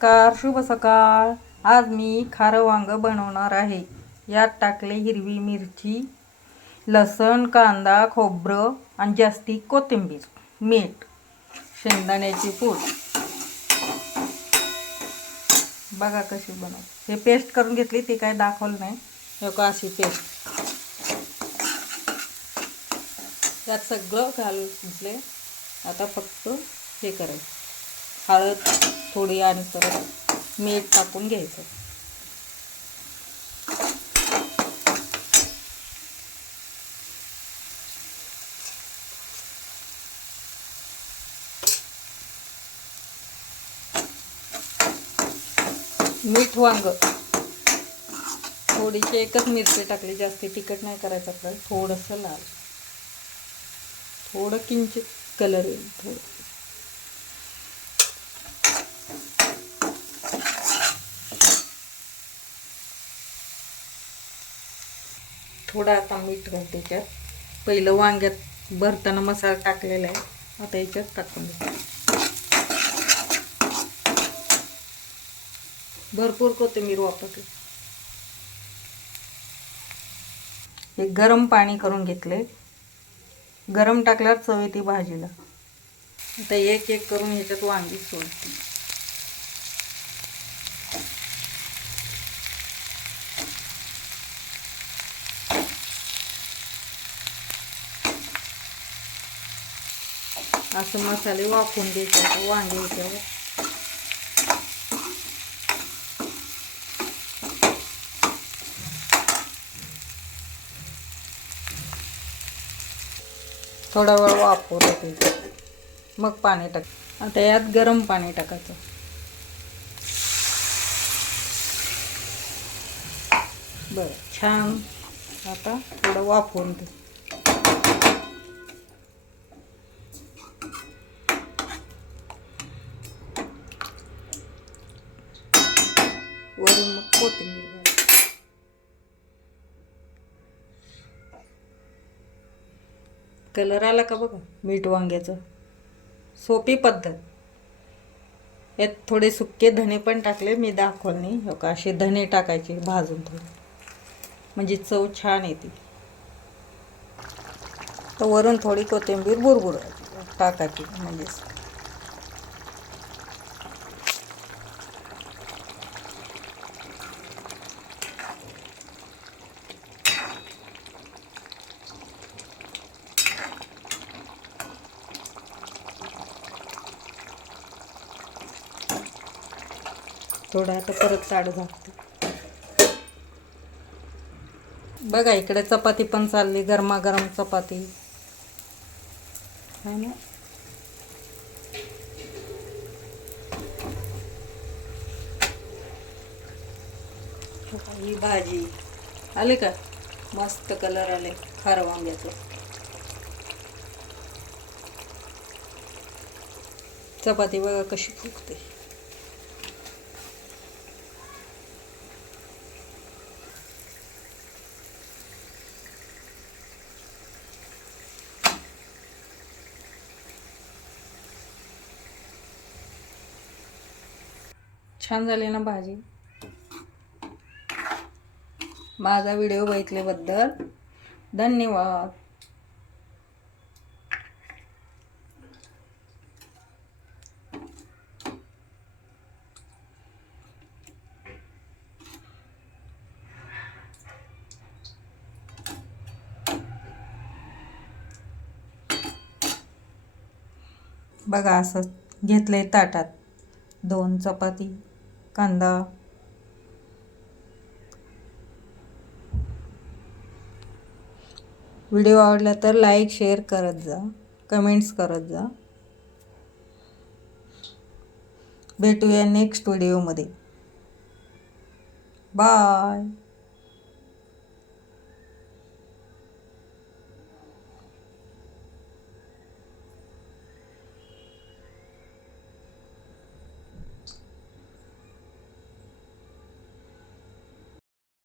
नमस्कार शुभ सकाळ. आज मी खारं वांग बनवणार आहे. यात टाकले हिरवी मिरची लसण कांदा खोबरं आणि जास्ती कोथिंबीर मीठ शेंगदाण्याची पूड. बघा कशी बनव हे पेस्ट करून घेतली ती काय दाखवलं नाही. हे का अशी पेस्ट त्यात सगळं घालून घेतले आता फक्त हे करायचं. हळद थोडी आणि परत मीठ टाकून घ्यायचं. मीठ वांग. थोडीशी एकच मिरची टाकली जास्ती तिखट नाही करायचं आपल्याला थोडंसं लाल. थोडं किंचित कलर येईल थोडं. थोडं आता मीठ घालते त्याच्यात. पहिलं वांग्यात भरताना मसाला टाकलेला आहे. आता याच्यात टाकून देतो. भरपूर कोथिंबीर वापरते. हे गरम पाणी करून घेतले. गरम टाकल्यावर चव येते भाजीला. आता एक एक करून ह्याच्यात वांगी सोडते असं मसाले वाफून द्यायचे वांगे याच्यावर थोडा वेळ वापरत ते मग पाणी टाक आता यात गरम पाणी टाकायचं. बरं छान. आता थोडं वाफवून दे वरून मग कोथिंबीर घालायची. कलर आला का बघा मीठ वांग्याचं. सोपी पद्धत. यात थोडे सुके धने पण टाकले मी दाखवल नाही. हो का असे धने टाकायचे भाजून थोडे. म्हणजे चव छान येते. तर वरून थोडी कोथिंबीर बुरबुर टाकायची म्हणजे थोडं आता परत ताड झाकते. बघा इकडे चपाती पण चालली गरमागरम चपाती. है ना? ही भाजी. आले का? मस्त कलर आले खार वांग्याचं. चपाती बघा कशी फुगते. छान झाली ना भाजी. माझा व्हिडिओ बघितल्याबद्दल धन्यवाद. बघा असं घेतलंय ताटात दोन चपाती. कांदा. व्हिडिओ आवडला तर लाईक शेअर करत जा. कमेंट्स करत जा. भेटूया नेक्स्ट व्हिडिओमध्ये. बाय.